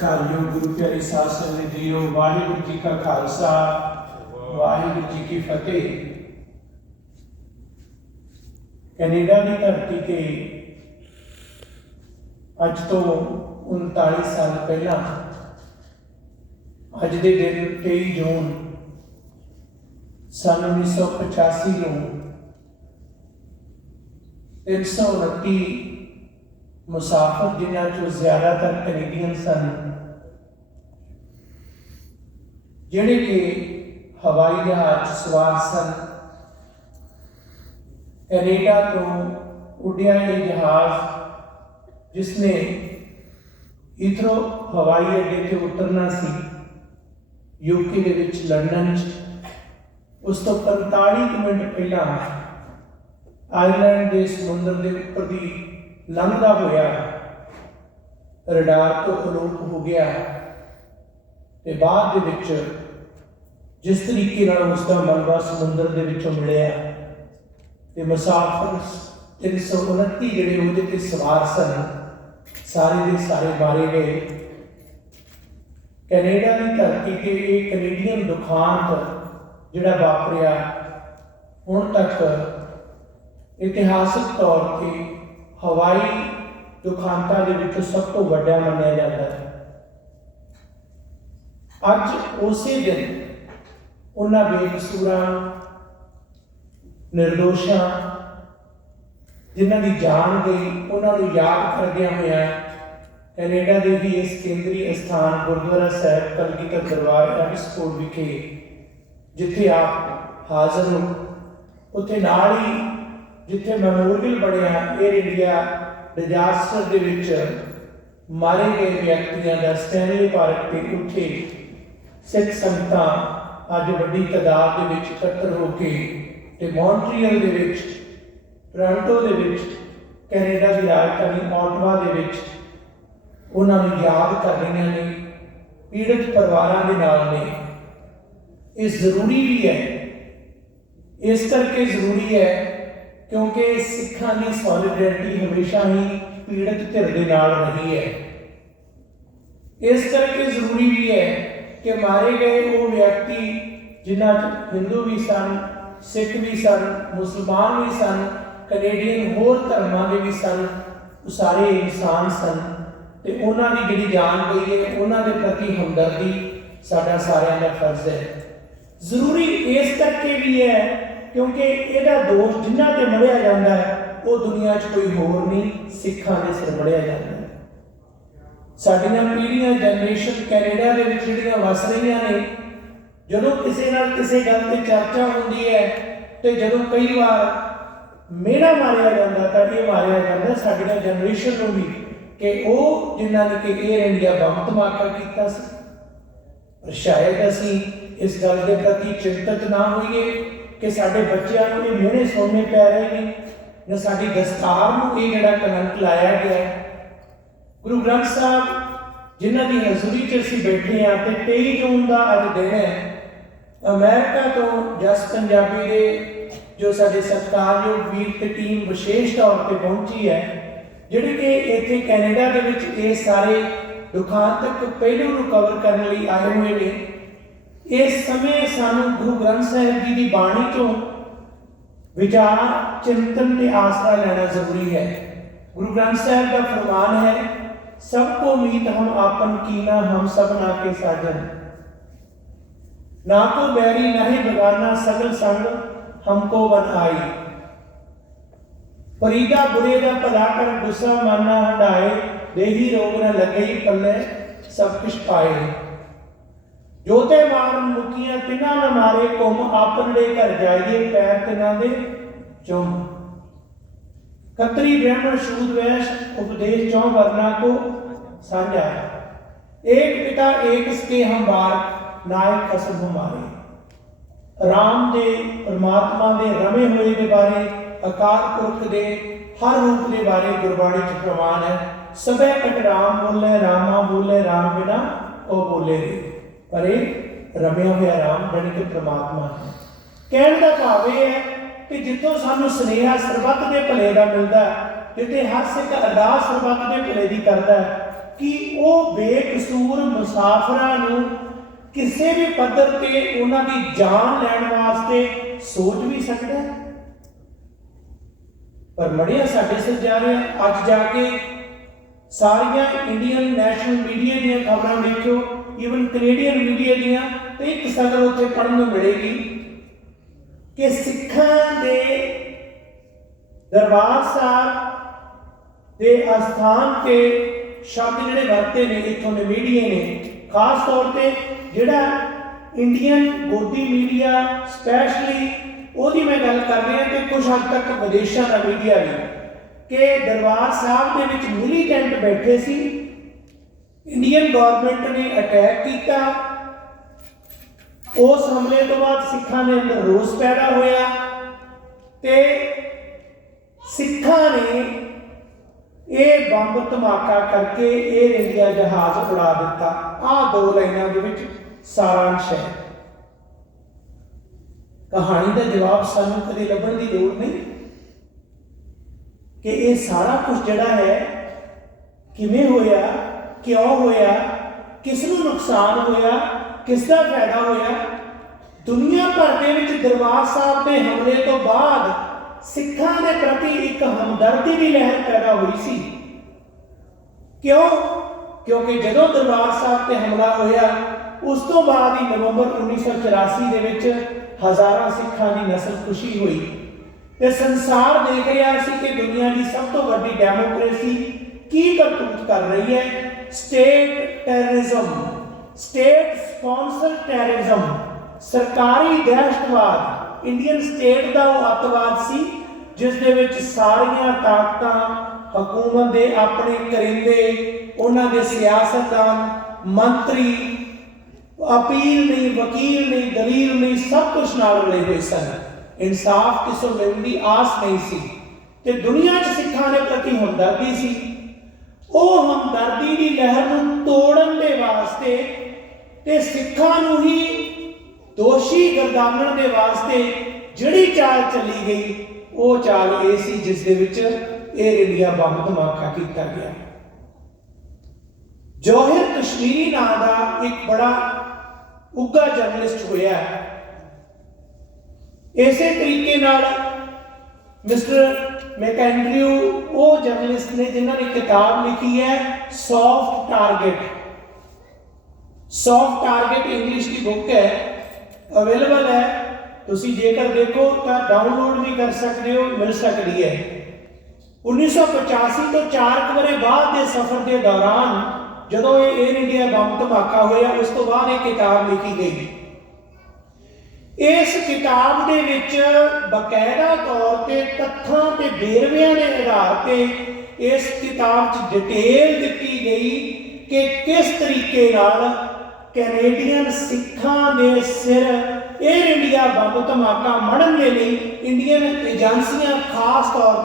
ਸਤਿਕਾਰਯੋਗ ਗੁਰੂ ਪਿਆਰੇ ਸਾਧ ਸੰਗਤ ਜੀਓ ਵਾਹਿਗੁਰੂ ਜੀ ਕਾ ਖਾਲਸਾ ਵਾਹਿਗੁਰੂ ਜੀ ਕੀ ਫਤਿਹ ਕੈਨੇਡਾ ਦੀ ਧਰਤੀ ਤੇ ਅੱਜ ਤੋਂ 39 ਸਾਲ ਪਹਿਲਾਂ ਅੱਜ ਦੇ ਦਿਨ 23 ਜੂਨ ਸੰਨ 1985 ਨੂੰ 329 ਮੁਸਾਫਰ ਜਿਨ੍ਹਾਂ ਚੋਂ ਜ਼ਿਆਦਾਤਰ ਕੈਨੇਡੀਅਨ ਸਨ ਜਿਹੜੇ ਕਿ ਹਵਾਈ ਜਹਾਜ਼ 'ਚ ਸਵਾਰ ਸਨ ਕੈਨੇਡਾ ਤੋਂ ਉੱਡਿਆ ਇਹ ਜਹਾਜ਼ ਜਿਸ ਨੇ ਇਥਰੋ ਹਵਾਈ ਅੱਡੇ ਤੇ ਉਤਰਨਾ ਸੀ ਯੂਕੇ ਦੇ ਵਿੱਚ ਲੰਡਨ 'ਚ ਉਸ ਤੋਂ 45 ਕੁ ਮਿੰਟ ਪਹਿਲਾਂ ਆਇਰਲੈਂਡ ਦੇ ਸਮੁੰਦਰ ਦੇ ਉੱਪਰ ਦੀ ਲੰਘਦਾ ਹੋਇਆ ਰਡਾਰ ਤੋਂ ਅਲੋਪ ਹੋ ਗਿਆ ਤੇ ਬਾਅਦ ਦੇ ਵਿੱਚ ਜਿਸ ਤਰੀਕੇ ਨਾਲ ਉਸ ਦਾ ਮਲਬਾ ਸਮੁੰਦਰ ਦੇ ਵਿੱਚੋਂ ਮਿਲਿਆ ਤੇ ਮੁਸਾਫਰ 329 ਜਿਹੜੇ ਉਹਦੇ ਤੇ ਸਵਾਰ ਸਨ, ਸਾਰੇ ਦੇ ਸਾਰੇ ਮਾਰੇ ਗਏ। ਕੈਨੇਡਾ ਦੀ ਧਰਤੀ ਤੇ ਇਹ ਕੈਨੇਡੀਅਨ ਦੁਖਾਂਤ ਜਿਹੜਾ ਵਾਪਰਿਆ, ਹੁਣ ਤੱਕ ਇਤਿਹਾਸਕ ਤੌਰ ਤੇ ਹਵਾਈ ਦੁਖਾਂਤਾਂ ਦੇ ਵਿੱਚੋਂ ਸਭ ਤੋਂ ਵੱਡਾ ਮੰਨਿਆ ਜਾਂਦਾ ਹੈ। ਅੱਜ ਉਸੇ ਦਿਨ ਉਹਨਾਂ ਬੇਕਸੂਰਾਂ, ਨਿਰਦੋਸ਼ਾਂ ਜਿਨ੍ਹਾਂ ਦੀ ਜਾਨ ਗਈ, ਉਹਨਾਂ ਨੂੰ ਯਾਦ ਕਰਦਿਆਂ ਹੋਇਆਂ ਕੈਨੇਡਾ ਦੇ ਵੀ ਇਸ ਕੇਂਦਰੀ ਸਥਾਨ ਗੁਰਦੁਆਰਾ ਸਾਹਿਬ, ਕਲਗੀਧਰ ਦਰਬਾਰ ਐਬਸਕੋਟ ਵਿਖੇ, ਜਿੱਥੇ ਆਪ ਹਾਜ਼ਰ ਹੋ, ਉੱਥੇ ਨਾਲ ਹੀ ਜਿੱਥੇ ਮੈਮੋਰੀਅਲ ਬਣਿਆ 에ਅਰ ਇੰਡੀਆ ਡਿਜ਼ਾਸਟਰ ਦੇ ਵਿੱਚ ਮਾਰੇ ਗਏ ਵਿਅਕਤੀਆਂ ਦਾ ਸਟੈਨਲੀ ਪਾਰਕ ਤੇ ਉੱਥੇ ਸਿੱਖ ਸੰਗਤਾਂ ਅੱਜ ਵੱਡੀ ਤਾਦਾਦ ਦੇ ਵਿੱਚ ਇਕੱਤਰ ਹੋ ਕੇ ਤੇ ਮੌਂਟਰੀਅਲ ਦੇ ਵਿੱਚ ਟੋਰਾਂਟੋ ਦੇ ਵਿੱਚ ਕੈਨੇਡਾ ਦੀ ਰਾਜਧਾਨੀ ਆਟਵਾ ਦੇ ਵਿੱਚ ਉਹਨਾਂ ਨੂੰ ਯਾਦ ਕਰ ਰਹੀਆਂ ਨੇ, ਪੀੜਤ ਪਰਿਵਾਰਾਂ ਦੇ ਨਾਲ ਨੇ। ਇਹ ਜ਼ਰੂਰੀ ਵੀ ਹੈ। ਇਸ ਕਰਕੇ ਜ਼ਰੂਰੀ ਹੈ ਕਿਉਂਕਿ ਸਿੱਖਾਂ ਦੀ ਸੋਲਿਡਰਿਟੀ ਹਮੇਸ਼ਾ ਹੀ ਪੀੜਤ ਧਿਰ ਦੇ ਨਾਲ ਰਹੀ ਹੈ। ਇਸ ਕਰਕੇ ਜ਼ਰੂਰੀ ਵੀ ਹੈ ਕਿ ਮਾਰੇ ਗਏ ਉਹ ਵਿਅਕਤੀ ਜਿਨ੍ਹਾਂ 'ਚ ਹਿੰਦੂ ਵੀ ਸਨ, ਸਿੱਖ ਵੀ ਸਨ, ਮੁਸਲਮਾਨ ਵੀ ਸਨ, ਕੈਨੇਡੀਅਨ ਹੋਰ ਧਰਮਾਂ ਦੇ ਵੀ ਸਨ, ਉਹ ਸਾਰੇ ਇਨਸਾਨ ਸਨ ਤੇ ਉਹਨਾਂ ਦੀ ਜਿਹੜੀ ਜਾਨ ਗਈ ਹੈ, ਉਹਨਾਂ ਦੇ ਪ੍ਰਤੀ ਹਮਦਰਦੀ ਸਾਡਾ ਸਾਰਿਆਂ ਦਾ ਫਰਜ਼ ਹੈ। ਜ਼ਰੂਰੀ ਇਸ ਕਰਕੇ ਵੀ ਹੈ ਕਿਉਂਕਿ ਇਹਦਾ ਦੋਸ਼ ਜਿਨ੍ਹਾਂ ਤੇ ਮੜਿਆ ਜਾਂਦਾ ਹੈ, ਉਹ ਦੁਨੀਆ 'ਚ ਕੋਈ ਹੋਰ ਨਹੀਂ, ਸਿੱਖਾਂ ਦੇ ਸਿਰ ਮੜਿਆ ਜਾਂਦਾ। ਹੈ ਸਾਡੀਆਂ ਪੀੜ੍ਹੀਆਂ ਜਨਰੇਸ਼ਨ ਕੈਨੇਡਾ ਦੇ ਵਿੱਚ ਜਿਹੜੀਆਂ ਵਸ ਰਹੀਆਂ ਨੇ, ਜਦੋਂ ਕਿਸੇ ਨਾਲ ਕਿਸੇ ਗੱਲ ਤੇ ਚਰਚਾ ਹੁੰਦੀ ਹੈ ਤੇ ਜਦੋਂ ਕਈ ਵਾਰ ਮੇਰਾ ਮਾਰਿਆ ਜਾਂਦਾ, ਤਾਂ ਇਹ ਮਾਰਿਆ ਜਾਂਦਾ ਸਾਡੀਆਂ ਜਨਰੇਸ਼ਨ ਨੂੰ ਵੀ ਕਿ ਉਹ ਜਿਨ੍ਹਾਂ ਨੇ ਕਿ 에ਅਰ ਇੰਡੀਆ ਬੰਬ ਧਮਾਕਾ ਕੀਤਾ ਸੀ। ਪਰ ਸ਼ਾਇਦ ਅਸੀਂ ਇਸ ਗੱਲ ਦੇ ਪ੍ਰਤੀ ਚਿੰਤਤ ਨਾ ਹੋਈਏ। ਕਿ ਸਾਡੇ ਬੱਚਿਆਂ ਨੂੰ ਇਹ ਮਿਹਣੇ ਸੁਣਨੇ ਪੈ ਰਹੇ ਨੇ ਜਾਂ ਸਾਡੀ ਦਸਤਾਰ ਨੂੰ ਇਹ ਜਿਹੜਾ ਕਲੰਕ ਲਾਇਆ ਗਿਆ ਹੈ। ਗੁਰੂ ਗ੍ਰੰਥ ਸਾਹਿਬ ਜਿਨ੍ਹਾਂ ਦੀ ਹਜ਼ੂਰੀ 'ਚ ਅਸੀਂ ਬੈਠੇ ਆ ਤੇ 23 ਜੂਨ ਦਾ ਅੱਜ ਦਿਨ ਹੈ, ਅਮਰੀਕਾ ਤੋਂ ਜਸ ਪੰਜਾਬੀ ਦੇ ਜੋ ਸਾਡੇ ਸਤਿਕਾਰਯੋਗ ਵੀਰ ਤੇ ਟੀਮ ਵਿਸ਼ੇਸ਼ ਤੌਰ ਤੇ ਪਹੁੰਚੀ ਹੈ, ਜਿਹੜੇ ਕਿ ਇੱਥੇ ਕੈਨੇਡਾ ਦੇ ਵਿੱਚ ਇਹ ਸਾਰੇ ਦੁਖਾਂਤਕ ਪਹਿਲੂ ਨੂੰ ਕਵਰ ਕਰਨ ਲਈ ਆਏ ਹੋਏ ਨੇ। ਇਸ ਸਮੇਂ ਸਾਨੂੰ ਗੁਰੂ ਗ੍ਰੰਥ ਸਾਹਿਬ ਜੀ ਦੀ ਬਾਣੀ ਤੋਂ ਵਿਚਾਰ ਚਿੰਤਨ ਤੇ ਆਸਰਾ ਲੈਣਾ ਜ਼ਰੂਰੀ ਹੈ ਗੁਰੂ ਗ੍ਰੰਥ ਸਾਹਿਬ ਦਾ ਫਰਮਾਨ ਹੈ ਸਭ ਕੋ ਮੀਤ ਹਮ ਆਪਨ ਕੀਨਾ ਹਮ ਸਭ ਨਾ ਕੇ ਸਾਜਨ ਨਾ ਕੋ ਬੈਰੀ ਨਹੀਂ ਬਗਾਨਾ ਸਗਲ ਸੰਗ ਹਮਕੋ ਬਨ ਆਈ ਫਰੀਦਾ ਬੁਰੇ ਦਾ ਭਲਾ ਕਰ ਗੁੱਸਾ ਮਾਨਾ ਹਟਾਏ ਦੇਹੀ ਰੋਗ ਨਾ ਲੱਗੇ ਪੱਲੇ ਸਭ ਕੁਛ ਪਾਏ ਜੋ ਤੇ ਮਾਰਨ ਮੁਕੀਆਂ ਤਿਨਾਂ ਨਾ ਮਾਰੇ ਘੁੰਮ ਆਪਣੜੇ ਘਰ ਜਾਈਏ ਪੈਰ ਤਿਨਾਂ ਦੇ ਚੁੰਮ ਕਤਰੀ ਬ੍ਰਾਹਮਣ ਸ਼ੂਦ ਵੈਸ਼ ਉਪਦੇਸ਼ ਚੌ ਵਰਨਾ ਕੋ ਸਾਂਝਾ ਏਕ ਪਿਤਾ ਏਕ ਸਕੇ ਹਮ ਬਾਰ ਨਾਇਕ ਕਸਮ ਹਮਾਰੇ। ਰਾਮ ਦੇ ਪਰਮਾਤਮਾ ਦੇ ਰਮੇ ਹੋਏ ਦੇ ਬਾਰੇ, ਅਕਾਲ ਪੁਰਖ ਦੇ ਹਰ ਰੂਪ ਦੇ ਬਾਰੇ ਗੁਰਬਾਣੀ ਚ ਪ੍ਰਮਾਣ ਹੈ। ਸਭੇ ਕਟ ਰਾਮ ਬੋਲੇ, ਰਾਮਾ ਬੋਲੇ, ਰਾਮ ਬਿਨਾ ਉਹ ਬੋਲੇ ਰੇ ਪਰ ਇਹ ਰਮਿਆ ਹੋਇਆ ਰਾਮ ਜਾਣੀ ਕਿ ਪ੍ਰਮਾਤਮਾ ਹੈ। ਕਹਿਣ ਦਾ ਭਾਵ ਇਹ ਹੈ ਕਿ ਜਿੱਥੋਂ ਸਾਨੂੰ ਸਨੇਹਾ ਸਰਬੱਤ ਦੇ ਭਲੇ ਦਾ ਮਿਲਦਾ ਹੈ, ਜਿੱਥੇ ਹਰ ਸਿੱਖ ਅਰਦਾਸ ਸਰਬੱਤ ਦੇ ਭਲੇ ਦੀ ਕਰਦਾ ਹੈ ਕਿ ਉਹ ਬੇਕਸੂਰ ਮੁਸਾਫਰਾਂ ਨੂੰ ਕਿਸੇ ਵੀ ਪੱਧਰ ਤੇ ਉਹਨਾਂ ਦੀ ਜਾਨ ਲੈਣ ਵਾਸਤੇ ਸੋਚ ਵੀ ਸਕਦਾ ਪਰ ਮੜਿਆ ਸਾਡੇ ਸਿਰ ਜਾ ਰਿਹਾ ਅੱਜ ਜਾ ਕੇ ਸਾਰੀਆਂ ਇੰਡੀਅਨ ਨੈਸ਼ਨਲ ਮੀਡੀਆ ਦੀਆਂ ਖਬਰਾਂ ਦੇਖਿਓ ਈਵਨ ਕੈਨੇਡੀਅਨ ਮੀਡੀਆ ਦੀਆਂ ਇੱਕ ਸਦਰ ਉੱਥੇ ਪੜ੍ਹਨ ਨੂੰ ਮਿਲੇਗੀ ਕਿ ਸਿੱਖਾਂ ਦੇ ਦਰਬਾਰ ਸਾਹਿਬ ਦੇ ਅਸਥਾਨ ਤੇ ਸ਼ਬਦ ਜਿਹੜੇ ਵਰਤੇ ਨੇ, ਇੱਥੋਂ ਦੇ ਮੀਡੀਆ ਨੇ, ਖਾਸ ਤੌਰ ਤੇ ਜਿਹੜਾ ਇੰਡੀਅਨ ਗੋਦੀ ਮੀਡੀਆ ਸਪੈਸ਼ਲੀ ਉਹਦੀ ਮੈਂ ਗੱਲ ਕਰ ਰਿਹਾ ਤੇ ਕੁਝ ਹੱਦ ਤੱਕ ਵਿਦੇਸ਼ਾਂ ਦਾ ਮੀਡੀਆ ਵੀ, ਕਿ ਦਰਬਾਰ ਸਾਹਿਬ ਦੇ ਵਿੱਚ ਮਿਲੀਟੈਂਟ ਬੈਠੇ ਸੀ ਇੰਡੀਅਨ ਗਵਰਨਮੈਂਟ ਨੇ ਅਟੈਕ ਕੀਤਾ। ਉਸ ਹਮਲੇ ਤੋਂ ਬਾਅਦ ਸਿੱਖਾਂ ਦੇ ਅੰਦਰ ਰੋਸ ਪੈਦਾ ਹੋਇਆ ਤੇ ਸਿੱਖਾਂ ਨੇ ਇਹ ਬੰਬ ਧਮਾਕਾ ਕਰਕੇ ਇਹ ਇੰਡੀਆ ਜਹਾਜ਼ ਉਡਾ ਦਿੱਤਾ। ਆਹ ਦੋ ਲਾਈਨਾਂ ਦੇ ਵਿੱਚ ਸਾਰਾਂਸ਼ ਹੈ। ਕਹਾਣੀ ਦਾ ਜਵਾਬ ਸਾਨੂੰ ਕਦੇ ਲੱਭਣ ਦੀ ਲੋੜ ਨਹੀਂ ਕਿ ਇਹ ਸਾਰਾ ਕੁਝ ਜਿਹੜਾ ਹੈ ਕਿਵੇਂ ਹੋਇਆ ਕਿਉਂ ਹੋਇਆ? ਕਿਸ ਨੂੰ ਨੁਕਸਾਨ ਹੋਇਆ? ਕਿਸ ਦਾ ਫਾਇਦਾ ਹੋਇਆ? ਦੁਨੀਆ ਭਰ ਦੇ ਵਿੱਚ ਦਰਬਾਰ ਸਾਹਿਬ ਦੇ ਹਮਲੇ ਤੋਂ ਬਾਅਦ ਸਿੱਖਾਂ ਦੇ ਪ੍ਰਤੀ ਇੱਕ ਹਮਦਰਦੀ ਦੀ ਲਹਿਰ ਪੈਦਾ ਹੋਈ ਸੀ। ਕਿਉਂ? ਕਿਉਂਕਿ ਜਦੋਂ ਦਰਬਾਰ ਸਾਹਿਬ ਤੇ ਹਮਲਾ ਹੋਇਆ, ਉਸ ਤੋਂ ਬਾਅਦ ਹੀ ਨਵੰਬਰ 1984 ਦੇ ਵਿੱਚ ਹਜ਼ਾਰਾਂ ਸਿੱਖਾਂ ਦੀ ਨਸਲ ਖੁਸ਼ੀ ਹੋਈ ਤੇ ਸੰਸਾਰ ਦੇਖ ਰਿਹਾ ਸੀ ਕਿ ਦੁਨੀਆ ਦੀ ਸਭ ਤੋਂ ਵੱਡੀ ਡੈਮੋਕ੍ਰੇਸੀ ਕੀ ਕਰਤੂਤ ਕਰ ਰਹੀ ਹੈ। State terrorism state sponsor terrorism ਸਰਕਾਰੀ ਦਹਿਸ਼ਤਵਾਦ ਇੰਡੀਅਨ ਸਟੇਟ ਦਾ ਉਹ ਅੱਤਵਾਦ ਸੀ, ਜਿਸ ਦੇ ਵਿੱਚ ਸਾਰੀਆਂ ਤਾਕਤਾਂ ਹਕੂਮਤ ਦੇ ਆਪਣੇ ਕਰਿੰਦੇ, ਉਹਨਾਂ ਦੇ ਸਿਆਸਤਦਾਨ ਮੰਤਰੀ, ਅਪੀਲ ਨਹੀਂ, ਵਕੀਲ ਨਹੀਂ, ਦਲੀਲ ਨਹੀਂ, ਸਭ ਕੁਝ ਨਾਲ ਰਲੇ ਹੋਏ ਸਨ। ਇਨਸਾਫ ਕਿਸੇ ਮਿਲਣ ਦੀ ਆਸ ਨਹੀਂ ਸੀ। ਤੇ ਦੁਨੀਆ 'ਚ ਸਿੱਖਾਂ ਦੇ ਪ੍ਰਤੀ ਹੁੰਦਾ ਕੀ ਸੀ। ਉਹ ਹਮਦਰਦੀ ਦੀ ਲਹਿਰ ਨੂੰ ਤੋੜਨ ਦੇ ਵਾਸਤੇ ਤੇ ਸਿੱਖਾਂ ਨੂੰ ਹੀ ਦੋਸ਼ੀ ਗਰਦਾਨਣ ਦੇ ਵਾਸਤੇ ਜਿਹੜੀ ਚਾਲ ਚੱਲੀ ਗਈ, ਉਹ ਚਾਲ ਇਹ ਸੀ ਜਿਸ ਦੇ ਵਿੱਚ 에ਅਰ ਇੰਡੀਆ ਬੰਬ ਧਮਾਕਾ ਕੀਤਾ ਗਿਆ। ਜੋਹਿਰ ਕਸ਼ਮੀਰੀ ਨਾਂ ਦਾ ਇੱਕ ਬੜਾ ਉੱਗਾ ਜਰਨਲਿਸਟ ਹੋਇਆ ਇਸੇ ਤਰੀਕੇ ਨਾਲ ਮਿਸਟਰ ਮੈਕੈਂਡਰਿਊ ਉਹ ਜਰਨਲਿਸਟ ਨੇ ਜਿਨ੍ਹਾਂ ਨੇ ਕਿਤਾਬ ਲਿਖੀ ਹੈ soft target soft target English ਦੀ ਬੁੱਕ ਹੈ ਅਵੇਲੇਬਲ ਹੈ ਤੁਸੀਂ ਜੇਕਰ ਦੇਖੋ ਤਾਂ ਡਾਊਨਲੋਡ ਵੀ ਕਰ ਸਕਦੇ ਹੋ ਮਿਲ ਸਕਦੀ ਹੈ 1985 ਤੋਂ 4 ਵਰੇ ਬਾਅਦ ਦੇ ਸਫ਼ਰ ਦੇ ਦੌਰਾਨ ਜਦੋਂ ਇਹ 에ਅਰ ਇੰਡੀਆ ਬੰਬ ਧਮਾਕਾ ਹੋਇਆ ਉਸ ਤੋਂ ਬਾਅਦ ਇਹ ਕਿਤਾਬ ਲਿਖੀ ਗਈ ਇਸ ਕਿਤਾਬ ਦੇ ਵਿੱਚ ਬਕਾਇਦਾ ਤੌਰ ਤੇ ਤੱਥਾਂ ਤੇ ਵੇਰਵਿਆਂ ਦੇ ਆਧਾਰ ਤੇ ਇਸ ਕਿਤਾਬ 'ਚ ਡਿਟੇਲ ਦਿੱਤੀ ਗਈ ਕਿ ਕਿਸ ਤਰੀਕੇ ਨਾਲ ਕੈਨੇਡੀਅਨ ਸਿੱਖਾਂ ਦੇ ਸਿਰ 에ਅਰ ਇੰਡੀਆ ਬੰਬ ਧਮਾਕਾ ਮੜਨ ਦੇ ਲਈ ਇੰਡੀਅਨ ਏਜੰਸੀਆਂ ਖਾਸ ਤੌਰ